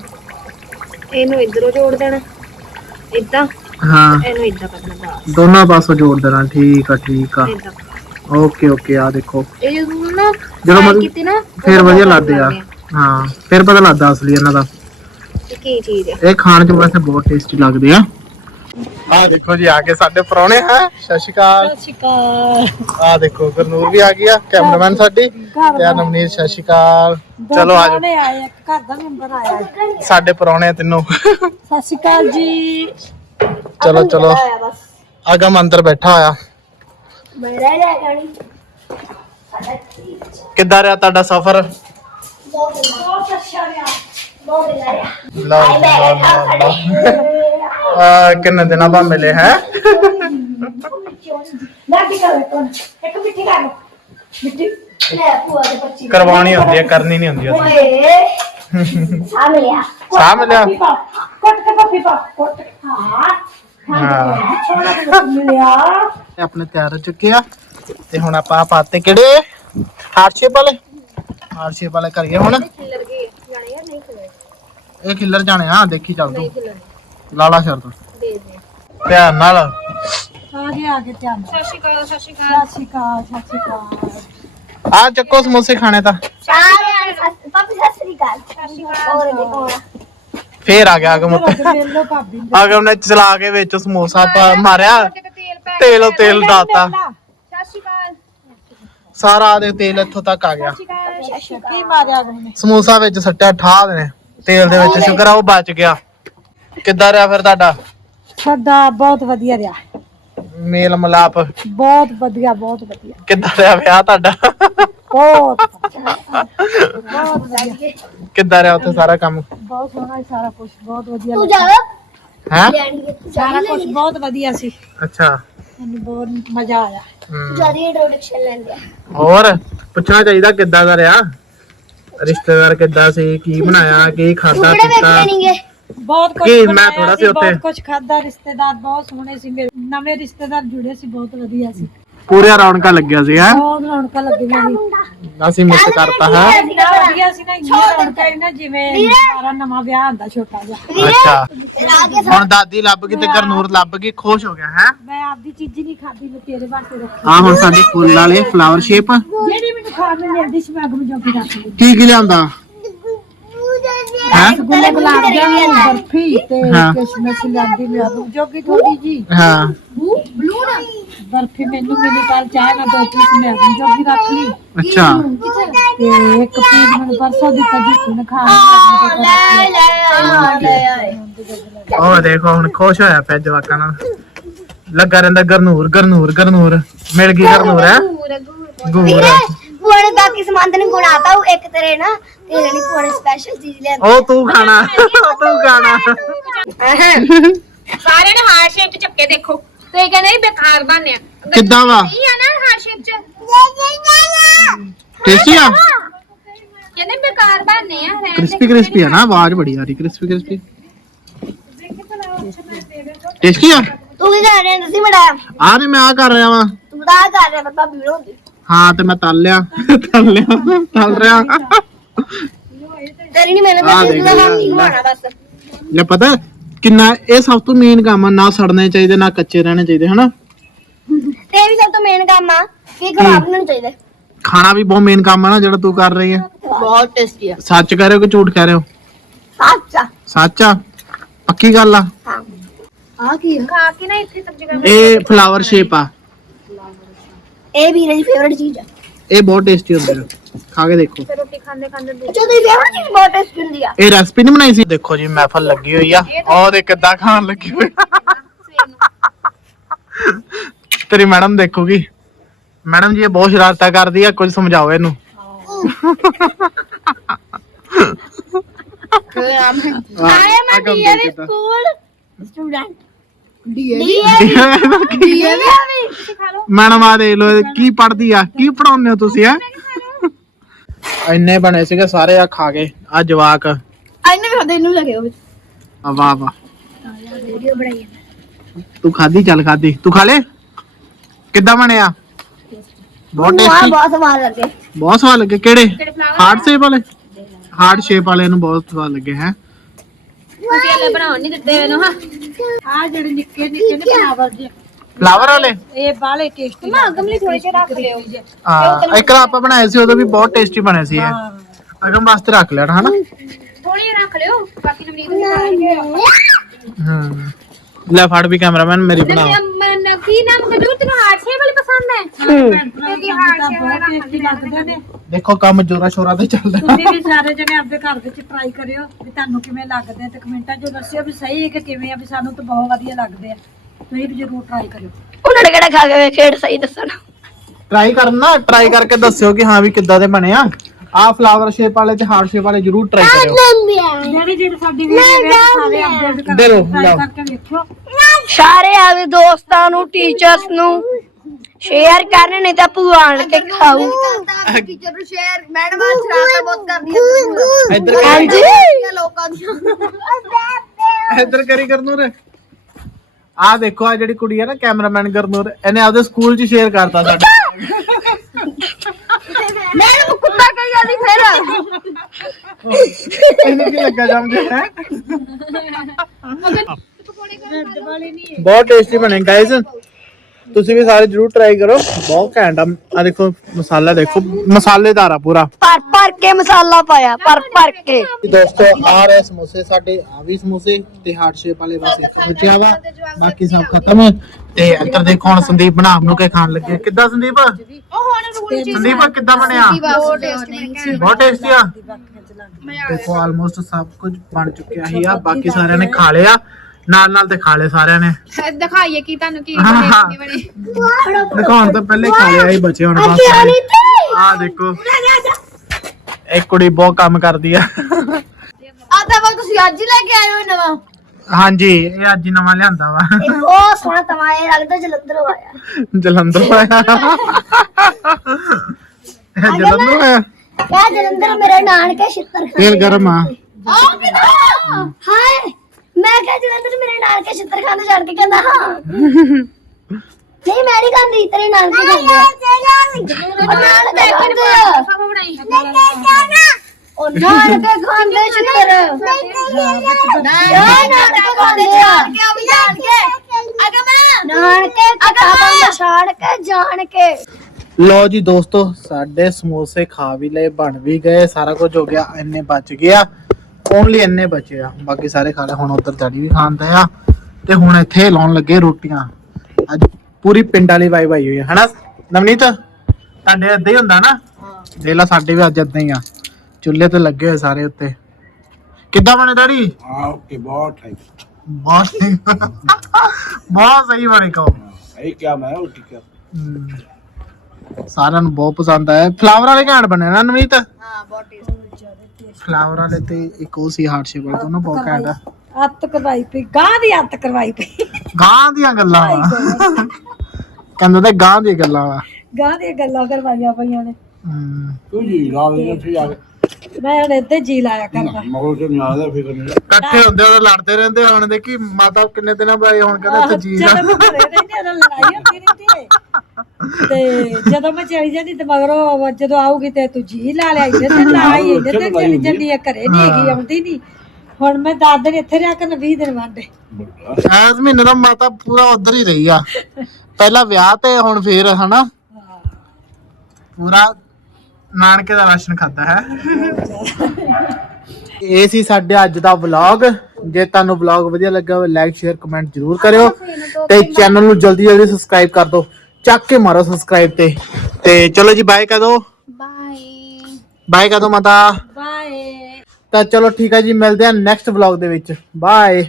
ਇਹਨੂੰ ਇਧਰੋਂ ਜੋੜ ਦੇਣਾ। ਇਦਾਂ ਹਾਂ। ਇਹਨੂੰ ਇਦਾਂ ਕਰਨਾ ਬਸ। ਦੋਨਾਂ ਪਾਸੋਂ ਜੋੜ ਦੇਣਾ ਠੀਕ ਆ ਠੀਕ ਆ। ਇਦਾਂ ਓਕੇ ਓਕੇ ਆ ਦੇਖੋ। ਇਹ ਜਦੋਂ ਨਾ ਜਦੋਂ ਮਤਲਬ ਕੀਤੀ ਨਾ ਫੇਰ ਵਧੀਆ ਲੱਗਦੇ ਆ। ਹਾਂ। ਫੇਰ ਪਤਾ ਲੱਗਦਾ ਅਸਲੀ ਇਹਨਾਂ ਦਾ। ਕਿ ਕੀ ਚੀਜ਼ ਹੈ ਇਹ ਖਾਣ ਚ ਵੈਸੇ ਬਹੁਤ ਟੇਸਟੀ ਲੱਗਦੇ ਆ। ਆ ਦੇਖੋ ਜੀ ਆ ਕੇ ਸਾਡੇ ਪਰੌਣੇ ਹੈ? ਸਤਿ ਸ਼੍ਰੀ ਅਕਾਲ। ਸ਼ਿਕਾਰ ਆ ਦੇਖੋ ਗੁਰਨੂਰ ਵੀ ਆ ਗਈ ਆ ਕੈਮਰਾਮੈਨ ਸਾਡੀ ਤੇ ਆ ਨਵਨੀਤ ਸਤਿ ਸ਼੍ਰੀ ਅਕਾਲ। ਚਲੋ ਆ ਜਾਓ। ਆਏ ਇੱਕ ਘਰ ਦਾ ਮੈਂਬਰ ਆਇਆ। ਸਾਡੇ ਪਰੌਣੇ ਤਿੰਨੋਂ। ਸਤਿ ਸ਼੍ਰੀ ਅਕਾਲ ਜੀ। ਚਲੋ ਚਲੋ। ਬਸ। ਅਗਮ ਅੰਦਰ ਬੈਠਾ ਹੋਇਆ। ਮੇਰਾ ਲੈ ਗਾਣੀ ਕਿੱਦਾਂ ਰਿਹਾ ਤੁਹਾਡਾ ਸਫ਼ਰ? ਬਹੁਤ ਅੱਛਾ ਰਿਹਾ। ਬਹੁਤ ਵਧੀਆ ਰਿਹਾ। ਲਓ। ਆ ਕਿੰਨੇ ਦਿਨਾਂ ਬਾਅਦ ਮਿਲੇ ਹੈ? ਨਾ ਕੀ ਕਰੇ ਕੋਣ ਇੱਕ ਮਿੱਠੀ ਕਰ ਲਓ ਮਿੱਠੀ ਲੈ ਭੂਆ ਦੇ ਬੱਚੀ ਕਰਵਾਉਣੀ ਹੁੰਦੀ ਹੈ ਕਰਨੀ ਨਹੀਂ ਹੁੰਦੀ ਓਏ ਮਿਲਿਆ ਸਾਹ ਮਿਲਿਆ? ਕੁੱਟ ਕੇ ਪੱਪੀ ਪਾ ਕੁੱਟ ਕੇ ਹਾਂ। ਹਾਂ ਛੋੜਾ ਜਿਹਾ ਮਿਲਿਆ ਇਹ ਆਪਣੇ ਤਿਆਰ ਹੋ ਚੁੱਕੇ ਆ। ਤੇ ਹੁਣ ਆਪਾਂ ਪਾਤੇ ਕਿਹੜੇ? ਹਾਰਟ ਸ਼ੇਪ ਵਾਲੇ? ਹਾਰਟ ਸ਼ੇਪ ਵਾਲੇ ਕਰੀਏ ਹੁਣ। ਖਿਲਰ ਗਈ ਜਾਣੇ ਯਾਰ ਨਹੀਂ ਖਿਲਰ ਇਹ ਖਿੱਲਰ ਜਾਣੇ ਆ ਦੇਖੀ ਚੱਲ ਤੂੰ। ਖਿਲਰ ਲਾਲਾ ਸ਼ਰਤ। ਦੇ ਦੇ। ਧਿਆਨ ਨਾਲ। ਆ ਗਿਆ ਆ ਕੇ ਧਿਆਨ ਸਤਿ ਸ਼੍ਰੀ ਅਕਾਲ ਸਤਿ ਸ਼੍ਰੀ ਅਕਾਲ। ਸਤਿ ਸ਼੍ਰੀ ਅਕਾਲ ਸਤਿ ਸ਼੍ਰੀ ਅਕਾਲ। ਆ ਚੱਕੋ ਸਮੋਸੇ ਖਾਣੇ ਤਾਂ। ਪਾਪੀ ਸਤਿ ਸ਼੍ਰੀ ਅਕਾਲ। ਸਤਿ ਸ਼੍ਰੀ ਅਕਾਲ। ਹੋਰ ਦੇਖੋ ਫੇਰ ਆ ਗਿਆ ਅਗਮ ਉੱਤੇ। ਲੋ ਭਾਬੀ ਅਗਮ ਨੇ ਚਲਾ ਕੇ ਵਿੱਚ ਸਮੋਸਾ ਪਾ- ਮਾਰਿਆ ਤੇਲ ਉਹ ਤੇਲ ਦਾਤਾ। ਸਤਿ ਸ਼੍ਰੀ ਅਕਾਲ। ਸਾਰਾ ਦੇ ਤੇਲ ਇੱਥੋਂ ਤੱਕ ਆ ਗਿਆ। ਕੀ ਮਾਰਿਆ ਗਮਨੇ ਸਮੋਸਾ ਵਿੱਚ ਸੱਟਿਆ ਠਾਹ ਨੇ। ਤੇਲ ਦੇ ਵਿੱਚ ਸ਼ੁਕਰ ਆ ਉਹ ਬਚ ਗਿਆ। ਕਿੱਦਾਂ ਰਿਹਾ ਫਿਰ ਤੁਹਾਡਾ? ਸਾਡਾ ਬਹੁਤ ਵਧੀਆ ਰਿਹਾ। ਮੇਲ ਮਲਾਪ। ਬਹੁਤ ਵਧੀਆ ਬਹੁਤ ਵਧੀਆ। ਕਿੱਦਾਂ ਰਿਹਾ ਵਿਆਹ ਤੁਹਾਡਾ? ਬਹੁਤ ਬਹੁਤ ਵਧੀਆ ਕਿੱਦਾਂ ਰਿਹਾ ਉੱਥੇ ਸਾਰਾ ਕੰਮ? ਬਹੁਤ ਸੋਹਣਾ ਸੀ ਸਾਰਾ ਕੁਝ ਬਹੁਤ ਵਧੀਆ ਤੂੰ ਜਾ ਹੈ? ਸਾਰਾ ਕੁਝ ਬਹੁਤ ਵਧੀਆ ਸੀ। ਅੱਛਾ। ਮੈਨੂੰ ਬਹੁਤ ਮਜ਼ਾ ਆਇਆ। ਹਮ। ਜ਼ਿਆਦਾ ਇੰਟਰੋਡਕਸ਼ਨ ਲੈਂਦੇ ਹੋਰ ਪੁੱਛਣਾ ਚਾਹੀਦਾ ਕਿੱਦਾਂ ਦਾ ਰਿਹਾ? ਰਿਸ਼ਤੇਦਾਰ ਕਿੱਦਾਂ ਸੀ ਕੀ ਬਣਾਇਆ ਕੀ ਖਾਦਾ ਪੀਤਾ? ਬਹੁਤ ਕੁਝ ਕੀ, ਮੈਂ ਬਣਾਇਆ ਥੋੜ੍ਹਾ ਸੀ ਉੱਥੇ। ਬਹੁਤ ਕੁਝ ਖਾਦਾ ਰਿਸ਼ਤੇਦਾਰ ਬਹੁਤ ਸੋਹਣੇ ਸੀ ਮੇਰੇ ਨਵੇਂ ਰਿਸ਼ਤੇਦਾਰ ਜੁੜੇ ਸੀ ਬਹੁਤ ਵਧੀਆ ਸੀ। ਪੂਰੀਆਂ ਰੌਣਕਾਂ ਲੱਗਿਆ ਸੀ ਹੈ? ਬਹੁਤ ਰੌਣਕਾਂ ਲੱਗੀਆਂ ਸੀ। ਅਸੀਂ ਮਿਸ ਕਰਤਾ ਹੈ? ਇੰਨਾ ਵਧੀਆ ਸੀ ਨਾ ਇੰਨਾ ਰੌਣਕਾਂ ਸੀ ਨਾ ਜਿਵੇਂ ਸਾਰਾ ਨਵਾਂ ਵਿਆਹ ਹੁੰਦਾ ਛੋਟਾ ਜਿਹਾ। ਅੱਛਾ। ਹੁਣ ਦਾਦੀ ਲੱਭ ਗਈ ਤੇ ਗਰਨੂਰ ਲੱਭ ਗਈ ਖੁਸ਼ ਹੋ ਗਿਆ ਹੈ? ਮੈਂ ਆਪਦੀ ਚੀਜ਼ ਨਹੀਂ ਖਾਦੀ ਮੈਂ ਤੇਰੇ ਵਾਸਤੇ ਰੱਖੀ। ਆ ਹੁਣ ਸਾਡੇ ਫੁੱਲ ਵਾਲੇ ਫਲਾਵਰ ਸ਼ੇਪ ਜਿਹੜੀ ਮੈਨੂੰ ਖਾਣ ਨੂੰ ਮਿਲਦੀ ਸੀ ਮੈਂ ਅਗਮ ਜੋਗੀ ਰੱਖ ਲਈ। ਕੀ ਕੀ ਲਿਆਂਦਾ? ਹੈ? ਗੁੱਲੇ ਗੁਲਾਬ ਜਾਮੁਨ ਬਰਫੀ ਤੇ ਹਾਂ। ਕਿਸ਼ਮਿਸ਼ ਲਿਆਂਦੀ ਮੈਂ। ਅਗਮ ਜੋਗੀ ਥੋੜੀ ਜੀ। ਹਾਂ। ਬਰਫੀ ਮੈਨੂੰ ਮਿਲੀ ਕੱਲ ਚਾਹ ਮੈਂ ਦੋ ਪੀਸ ਮੈਂ ਅਗਮ ਜੋਗੀ ਰੱਖ ਲਈ। ਅੱਛਾ। ਤੇ ਇੱਕ ਪੀਸ ਮੈਨੂੰ ਪਰਸੋਂ ਦਿੱਤਾ ਜੀ ਨੇ ਖਾ ਉਹ ਦੇਖੋ ਹੁਣ ਖੁਸ਼ ਹੋਇਆ ਪਿਆ ਜਵਾਕਾਂ ਨਾਲ। ਲੱਗਾ ਰਹਿੰਦਾ ਗਰਨੂਰ ਗਰਨੂਰ ਗਰਨੂਰ। ਮਿਲ ਗਈ ਗਰਨੂਰ ਹੈ? ਗੂਰ ਪੁਆਣੇ ਬਾਕੀ ਸਮਾਨ ਤੈਨੂੰ ਗੁਣਾਤਾ ਉਹ ਇੱਕ ਤੇਰੇ ਨਾ ਤੇਰੇ ਲਈ ਪੁਆਣੇ ਸਪੈਸ਼ਲ ਚੀਜ਼ ਲਿਆਂਦੀ। ਉਹ ਤੂੰ ਖਾਣਾ ਉਹ ਤੂੰ ਖਾਣਾ। ਸਾਰਿਆਂ ਨੇ ਹਾਰਟ ਸ਼ੇਪ ਚ ਚੱਕੇ ਦੇਖੋ। ਤੇ ਇਹ ਕਹਿੰਦੇ ਵੀ ਬੇਕਾਰ ਬਣਿਆ ਕਿੱਦਾਂ ਵਾ? ਇਹ ਆ ਨਾ ਹਾਰਟ ਸ਼ੇਪ ਚ? ਟੇਸਟੀ ਆ? ਕਹਿੰਦੇ ਬੇਕਾਰ ਬਣਨੇ ਆ ਰਹਿਣ ਦੇ। ਕ੍ਰਿਸਪੀ ਕ੍ਰਿਸਪੀ ਹੈ ਨਾ ਆਵਾਜ਼ ਬੜੀ ਆ ਰਹੀ ਕ੍ਰਿਸਪੀ ਕ੍ਰਿਸਪੀ। ਟੇਸਟੀ ਆ? ਤੂੰ ਕੀ ਕਰ ਰਿਹਾ ਦੱਸੀ ਮੜਾ ਆ ਨਹੀਂ ਮੈਂ ਆ ਕਰ ਰਿਹਾ ਵਾਂ। ਤੂੰ ਤਾਂ ਆਹ ਕਰ ਰਿਹਾ ਮੈਂ ਭਾਬੀ ਬਣਾਉਂਦੀ। ਹਾਂ ਤੇ ਮੈਂ ਤਲ ਲਿਆ ਤਲ ਲਿਆ ਤਲ ਰਿਹਾ। ਤੇਰੀ ਨਹੀਂ ਦੇਖ ਲੈ। ਘੁਮਾਉਣਾ ਬਸ। ਪਤਾ ਕਿੰਨਾ ਇਹ ਸਭ ਤੋਂ ਮੇਨ ਕੰਮ ਆ ਨਾ ਸੜਨੇ ਚਾਹੀਦੇ ਨਾ ਕੱਚੇ ਰਹਿਣੇ ਚਾਹੀਦੇ ਹਨਾ? ਤੇ ਇਹ ਵੀ ਸਭ ਤੋਂ ਮੇਨ ਕੰਮ ਆ ਕਿ ਖਰਾਬ ਨਹੀਂ ਚਾਹੀਦਾ। ਖਾਣਾ ਵੀ ਬਹੁਤ ਮੇਨ ਕੰਮ ਆ ਨਾ ਜਿਹੜਾ ਤੂੰ ਕਰ ਰਹੀ ਹੈ। ਬਹੁਤ ਟੇਸਟੀ ਆ। ਸੱਚ ਕਹਿ ਰਹੇ ਹੋ ਕਿ ਝੂਠ ਕਹਿ ਰਹੇ ਹੋ? ਸੱਚਾ ਸੱਚ ਆ? ਪੱਕੀ ਗੱਲ ਆ? ਹਾਂ। ਆ ਕੀ ਆ? ਖਾ ਕੇ ਨਾ ਇੱਥੇ ਸਬਜ਼ੀ ਕਰ ਇਹ ਫਲਾਵਰ ਸ਼ੇਪ ਆ। ਇਹ ਵੀਰੇ ਦੀ ਫੇਵਰਟ ਚੀਜ਼ ਆ। ਇਹ ਬਹੁਤ ਟੇਸਟੀ ਹੁੰਦੇ ਆ। ਖਾ ਕੇ ਦੇਖੋ। ਤੇ ਰੋਟੀ ਖਾਂਦੇ ਖਾਂਦੇ ਅੱਛਾ ਦੀ ਫੇਵਰਟ ਚੀਜ਼ ਬਹੁਤ ਟੇਸਟੀ ਹੁੰਦੀ ਆ। ਇਹ ਰੈਸਪੀ ਨਹੀਂ ਬਣਾਈ ਸੀ? ਦੇਖੋ ਜੀ ਮਹਿਫਲ ਲੱਗੀ ਹੋਈ ਆ। ਉਹ ਦੇ ਕਿੱਦਾਂ ਖਾਣ ਲੱਗੀ ਹੋਈ। ਤੇਰੀ ਮੈਡਮ ਦੇਖੋਗੀ। ਮੈਡਮ ਜੀ ਇਹ ਬਹੁਤ ਸ਼ਰਾਰਤਾਂ ਕਰਦੀ ਆ ਕੁਝ ਸਮਝਾਓ ਇਹਨੂੰ। ਆਏ ਮੈਂ ਅਗਮ ਡੀਏਵੀ ਦੇਖ ਕਿੱਦਾਂ। ਸਕੂਲ। ਸਟੂਡੈਂਟ ਮੈਡਮ ਆ ਦੇਖ ਲੋ ਕੀ ਪੜਦੀ ਆ ਕੀ ਪੜਾਉਂਦੇ ਹੋ ਤੁਸੀਂ ਆ ਇੰਨੇ ਬਣੇ ਸੀਗੇ ਸਾਰੇ ਆ ਖਾ ਕੇ ਆ ਜਵਾਕ। ਆ ਆਇਨੇ ਵੀ ਹਦੇ ਇਹਨੂੰ ਲੱਗੇ ਹੋਵੇ ਵਾਹ ਵਾਹ। ਵੀਡੀਓ ਬਣਾਈ ਤੂੰ ਖਾਦੀ ਚੱਲ ਖਾਦੀ ਤੂੰ ਖਾ ਲੈ। ਕਿੱਦਾਂ ਬਣਿਆ? ਬਹੁਤ ਵਾਹ ਟੇਸਟੀ ਬਹੁਤ ਸਵਾਦ ਲੱਗੇ। ਬਹੁਤ ਸਵਾਦ ਲੱਗੇ। ਕਿਹੜੇ? ਹਾਰਟ ਸ਼ੇਪ ਵਾਲੇ? ਹਾਰਟ ਸ਼ੇਪ ਵਾਲੇ ਨੂੰ ਬਹੁਤ ਸਵਾਦ ਲੱਗੇ ਹੈ? ਤੁਸੀਂ ਹਲੇ ਬਣਾਉਣ ਨਹੀਂ ਦਿੱਤੇ ਇਹਨੂੰ ਹਾਂ। ਆ ਜਿਹੜੇ ਨਿੱਕੇ ਨਿੱਕੇ ਨੇ ਫਲਾਵਰ ਜੇ ਫਲਾਵਰ ਵਾਲੇ? ਇਹ ਬਾਲੇ ਟੇਸਟੀ ਮੈਂ ਅਗਮ ਲਈ ਥੋੜੇ ਜਿਹਾ ਰੱਖ ਲਿਓ। ਹਾਂ ਇੱਕ ਤਾਂ ਆਪਾਂ ਬਣਾਏ ਸੀ ਉਦੋਂ ਵੀ ਬਹੁਤ ਟੇਸਟੀ ਬਣੇ ਸੀ ਇਹ। ਅਗਮ ਵਾਸਤੇ ਰੱਖ ਲੈਣਾ ਹਨਾ? ਥੋੜੀ ਰੱਖ ਲਿਓ ਬਾਕੀ ਨਵਨੀਤ ਨੂੰ ਖਾਣਗੇ ਹਮ ਲੈ ਫੜ ਵੀ ਕੈਮਰਾਮੈਨ ਮੇਰੀ ਬਣਾ। ਮਨ ਕੀ ਨਾਮ ਕਰੂ ਤੈਨੂੰ ਹਾਰਟ ਸ਼ੇਪ ਵਾਲੀ ਪਸੰਦ ਹੈ? ਤੇ ਹਾਰਟ ਸ਼ੇਪ ਵਾਲਾ ਰੱਖ ਟੇਸਟੀ ਲੱਗਦੇ ਨੇ ਦੇਖੋ ਕੰਮ ਜੋਰਾ ਸ਼ੋਰਾ ਤੇ ਚੱਲਦਾ। ਤੁਸੀਂ ਵੀ ਸਾਰੇ ਜਣੇ ਆਪਦੇ ਘਰ ਵਿੱਚ ਟਰਾਈ ਕਰਿਓ ਵੀ ਤੁਹਾਨੂੰ ਕਿਵੇਂ ਲੱਗਦੇ ਆ ਤੇ ਕਮੈਂਟਾਂ 'ਚ ਦੱਸਿਓ ਵੀ ਸਹੀ ਹੈ ਕਿ ਕਿਵੇਂ ਆ ਵੀ ਸਾਨੂੰ ਤਾਂ ਬਹੁਤ ਵਧੀਆ ਲੱਗਦੇ ਆ। ਤੁਸੀਂ ਵੀ ਜ਼ਰੂਰ ਟਰਾਈ ਕਰਿਓ। ਉਹਨਾਂ ਨੇ ਕਿਹੜਾ ਖਾ ਕੇ ਵੇਖੇ ਸਹੀ ਦੱਸਣਾ। ਟਰਾਈ ਕਰਨਾ ਟਰਾਈ ਕਰਕੇ ਦੱਸਿਓ ਕਿ ਹਾਂ ਵੀ ਕਿੱਦਾਂ ਦੇ ਬਣੇ ਆ। ਆ ਫਲਾਵਰ ਸ਼ੇਪ ਵਾਲੇ ਤੇ ਹਾਰਟ ਸ਼ੇਪ ਵਾਲੇ ਜਰੂਰ ਟਰਾਈ ਕਰਿਓ। ਜਿਹੜੇ ਜਿਹੜੇ ਸਾਡੀ ਵੀਡੀਓ ਸਾਰੇ ਆਪਦੇ ਆਪਦੇ ਘਰ ਦੇ ਲਓ। ਕਰਕੇ ਵੇਖਿਓ। ਸਾਰੇ ਆਪਦੇ ਦੋਸਤਾਂ ਨੂੰ ਟੀਚਰਸ ਨੂੰ ਸ਼ੇਅਰ ਕਰਨ ਨਹੀਂ ਤਾਂ ਭੂਆ ਆਣ ਕੇ ਖਾਊ। ਟੀਚਰ ਨੂੰ ਸ਼ੇਅਰ ਮੈਡਮ ਆ ਸ਼ਰਾਰਤਾਂ ਬਹੁਤ ਕਰਦੀ ਇੱਧਰ ਕਰੀ। ਹਾਂਜੀ। ਲੋਕਾਂ ਦੀਆਂ ਇੱਧਰ ਕਰੀ ਕਰਨੂਰ। ਆ ਦੇਖੋ ਆ ਜਿਹੜੀ ਕੁੜੀ ਆ ਨਾ ਕੈਮਰਾਮੈਨ ਕਰਨੂਰ ਇਹਨੇ ਆਪਦੇ ਸਕੂਲ 'ਚ ਸ਼ੇਅਰ ਕਰਤਾ ਸਾਡੇ ਮੈਡਮ ਕੁੱਤਾ ਕਹੀ ਜਾਂਦੀ ਫਿਰ ਇਹਨੂੰ ਕੀ ਲੱਗਾ ਜੰਮਦੇ ਹੈ ਬਹੁਤ ਟੇਸਟੀ ਬਣੇ ਗਾਇਸ ਤੁਸੀਂ ਵੀ ਸਾਰੇ ਜਰੂਰ ਟਰਾਈ ਕਰੋ ਬਹੁਤ ਘੈਂਟ ਆ ਆ ਦੇਖੋ ਮਸਾਲਾ ਦੇਖੋ ਮਸਾਲੇਦਾਰ ਆ ਪੂਰਾ ਭਰ ਭਰ ਕੇ ਮਸਾਲਾ ਪਾਇਆ ਭਰ ਭਰ ਕੇ ਦੋਸਤੋ ਆ ਰਹੇ ਸਮੋਸੇ ਸਾਡੇ ਆ ਵੀ ਸਮੋਸੇ ਤੇ ਹਾਰਟ ਸ਼ੇਪ ਵਾਲੇ ਬਸ ਬਚਿਆ ਵਾ ਬਾਕੀ ਸਭ ਖਤਮ ਤੇ ਇੱਧਰ ਦੇਖੋ ਹੁਣ ਸੰਦੀਪ ਬਣਾ ਨੂੰ ਕੇ ਖਾਣ ਲੱਗੇ। ਕਿੱਦਾਂ ਸੰਦੀਪ? ਸੰਦੀਪ ਕਿੱਦਾਂ ਬਣਿਆ? ਬਹੁਤ ਟੇਸਟੀ ਆ। ਦੇਖੋ ਆਲਮੋਸਟ ਸਭ ਕੁਝ ਬਣ ਚੁੱਕਿਆ ਹੀ ਆ ਬਾਕੀ ਸਾਰਿਆਂ ਨੇ ਖਾ ਲਿਆ। ਨਾਲ ਨਾਲ ਤੇ ਖਾ ਲਏ ਸਾਰਿਆਂ ਨੇ। ਦਿਖਾਈਏ ਕੀ ਤੁਹਾਨੂੰ ਕੀ। ਬਣੇ। ਬਣੇ ਦਿਖਾਉਣ ਤੋਂ ਪਹਿਲੇ ਖਾ ਲਿਆ ਹੀ ਬਚੇ ਹੁਣ ਬਸ। ਆ ਦੇਖੋ। ਇੱਕ ਕੁੜੀ ਬਹੁਤ ਕੰਮ ਕਰਦੀ ਆ। ਆ ਤਾਂ ਵਾ ਤੁਸੀਂ ਅੱਜ ਹੀ ਲੈ ਕੇ ਆਏ ਹੋ ਨਵਾਂ। ਹਾਂਜੀ ਇਹ ਅੱਜ ਹੀ ਨਵਾਂ ਲਿਆਂਦਾ ਵਾ। ਇਹ ਬਹੁਤ ਸੋਹਣਾ ਤਵਾ ਇਹ ਲੱਗਦਾ ਜਲੰਧਰੋਂ ਆਇਆ। ਜਲੰਧਰ ਆਇਆ? ਇਹ ਜਲੰਧਰ ਆਇਆ? ਕਿਆ ਜਲੰਧਰ ਮੇਰੇ ਨਾਨਕੇ ਛਿੱਤਰ ਖਾਂਦੇ ਤੇਲ ਗਰਮ ਆ। ਆ ਕਿਦਾਂ? ਹਾਏ ਮੈਂ ਕਿਹਾ ਜਲੰਧਰ ਮੇਰੇ ਨਾਨਕੇ ਛਿੱਤਰ ਖਾਂਦੇ ਜਾਣ ਕੇ ਕਹਿੰਦਾ ਹਾਂ। ਨਹੀਂ ਮੈਂ ਨਹੀਂ ਖਾਂਦੀ ਤੇਰੇ ਨਾਨਕੇ ਖਾਂਦੇ ਆ। ਉਹ ਨਾਨਕੇ ਖਾਂਦੇ ਆ। ਸਭ ਬਣਾਈ ਉਹ ਨਾਨਕੇ ਖਾਂਦੇ ਛਿੱਤਰ ਨਾਨਕੇ ਖਾਂਦੇ ਆ। ਨਾਨਕੇ ਕਿਤਾਬਾਂ ਛਾੜ ਕੇ ਜਾਣ ਕੇ ਲੋ ਜੀ ਦੋਸਤੋ ਸਾਡੇ ਸਮੋਸੇ ਖਾ ਵੀ ਲਏ ਬਣ ਵੀ ਗਏ ਸਾਰਾ ਕੁਝ ਹੋ ਗਿਆ ਇੰਨੇ ਬਚ ਗਿਆ ਓਨਲੀ ਇੰਨੇ ਬਚੇ ਆ। ਬਾਕੀ ਸਾਰੇ ਖਾ ਲਏ ਹੁਣ ਉਧਰ ਡੈਡੀ ਵੀ ਖਾਂਦਾ ਆ। ਤੇ ਹੁਣ ਇੱਥੇ ਲਾਉਣ ਲੱਗੇ ਰੋਟੀਆਂ। ਅੱਜ ਪੂਰੀ ਪਿੰਡ ਵਾਲੀ ਵਾਈ ਵਾਈ ਹੋਈ ਹੈ ਹਨਾ? ਨਵਨੀਤ ਤੁਹਾਡੇ ਏਦਾਂ ਹੀ ਹੁੰਦਾ ਨਾ? ਦੇਖ ਲਾ ਸਾਡੇ ਵੀ ਅੱਜ ਏਦਾਂ ਹੀ ਆ। ਚੁੱਲ੍ਹੇ ਤੇ ਲੱਗੇ ਹੋਏ ਸਾਰੇ ਉੱਤੇ। ਕਿੱਦਾਂ ਬਣੇ ਡੈਡੀ? ਹਾਂ ਓਕੇ ਬਹੁਤ ਹੈ ਬਹੁਤ ਸਹੀ। ਬਣੇ ਕੋ ਸਹੀ ਕਿਆ ਮੈਂ ਉਹ ਠੀਕ ਹੈ। ਸਾਰਿਆਂ ਨੂੰ ਬਹੁਤ ਪਸੰਦ ਆਇਆ। ਫਲਾਵਰ ਵਾਲੇ ਘਾਟ ਬਣੇ ਨਾ ਨਵੀਤ ਹਾਂ ਬਹੁਤ ਟੇਸਟੀ ਫਲਾਵਰ ਵਾਲੇ ਤੇ ਇੱਕ ਉਹ ਸੀ ਹਾਰਟ ਸ਼ੇਪ ਵਾਲਾ ਦੋਨੋਂ ਬਹੁਤ ਘੈਂਟ ਆ। ਅੱਤ ਕਰਵਾਈ ਪਈ ਗਾਂ ਦੀ ਅੱਤ ਕਰਵਾਈ ਪਈ। ਗਾਂ ਦੀਆਂ ਗੱਲਾਂ ਵਾ। ਕਹਿੰਦੇ ਤੇ ਗਾਂ ਦੀਆਂ ਗੱਲਾਂ ਵਾ। ਗਾਂ ਦੀਆਂ ਗੱਲਾਂ ਕਰਵਾਈਆਂ ਪਈਆਂ ਨੇ। ਹੂੰ। ਤੂੰ ਜੀ ਲਾ ਲੈ ਇੱਥੇ ਜਾ ਕੇ। ਮੈਂ ਹੁਣ ਇੱਥੇ ਜੀ ਲਾਇਆ ਕਰਦਾ ਮਗਰ ਤੋਂ ਨਹੀਂ ਆਦਾ ਫਿਕਰ ਨਹੀਂ। ਇਕੱਠੇ ਹੁੰਦੇ ਉਹ ਲੜਦੇ ਰਹਿੰਦੇ ਹੁਣ ਦੇਖੀ ਮਾਤਾ ਕਿੰਨੇ ਦਿਨਾਂ ਬਾਅਦ ਹੁਣ ਕਹਿੰਦੇ ਇੱਥੇ ਜੀ ਜਦੋਂ ਮੈਂ ਘਰੇ ਰਹਿੰਦੀ ਉਦੋਂ ਲੜਾਈ ਹੁੰਦੀ ਰਹਿੰਦੀ ਹੈ। ਤੇ ਜਦੋਂ ਮੈਂ ਚਲੀ ਜਾਂਦੀ ਤੇ ਮਗਰੋਂ ਜਦੋਂ ਆਊਗੀ ਤੇ ਤੂੰ ਜੀ ਲਾ ਲਿਆ ਇੱਧਰ ਤੇ ਨਾ ਹੀ ਇੱਧਰ ਤੇ ਚਲੀ ਜਾਂਦੀ ਹੈ। ਘਰੇ ਨਹੀਂ ਹੈਗੀ ਆਉਂਦੀ ਨਹੀਂ। ਹੁਣ ਮੈਂ 10 ਦਿਨ ਇੱਥੇ ਰਹਿ ਕੇ 20 ਦਿਨ ਵਾਂਡੇ ਐਸ ਮਹੀਨੇ ਦਾ ਮਾਤਾ ਪੂਰਾ ਉਧਰ ਹੀ ਰਹੀ ਆ। ਪਹਿਲਾਂ ਵਿਆਹ ਤੇ ਹੁਣ ਫੇਰ ਹਨਾ? ਪੂਰਾ ਨਾਨਕੇ ਦਾ ਰਾਸ਼ਨ ਖਾਦਾ ਹੈ। *laughs* ਇਹ ਸੀ ਸਾਡੇ ਅੱਜ ਦਾ ਵਲੌਗ ਜੇ ਤੁਹਾਨੂੰ ਵਲੌਗ ਵਧੀਆ ਲੱਗਾ ਹੋਵੇ ਲਾਈਕ ਸ਼ੇਅਰ ਕਮੈਂਟ ਜ਼ਰੂਰ ਕਰਿਓ। ਤੇ ਚੈਨਲ ਨੂੰ ਜਲਦੀ ਜਲਦੀ ਸਬਸਕ੍ਰਾਈਬ ਕਰ ਦਿਓ। ਚੱਕ ਕੇ ਮਾਰੋ ਸਬਸਕ੍ਰਾਈਬ ਤੇ। ਤੇ ਚਲੋ ਜੀ ਬਾਏ ਕਰ ਦਿਓ ਬਾਏ ਬਾਏ ਕਰ ਦਿਓ ਮਾਤਾ? ਬਾਏ ਤਾਂ ਚਲੋ ਠੀਕ ਹੈ ਜੀ ਮਿਲਦੇ ਹਾਂ ਨੈਕਸਟ ਵਲੌਗ ਦੇ ਵਿੱਚ। ਬਾਏ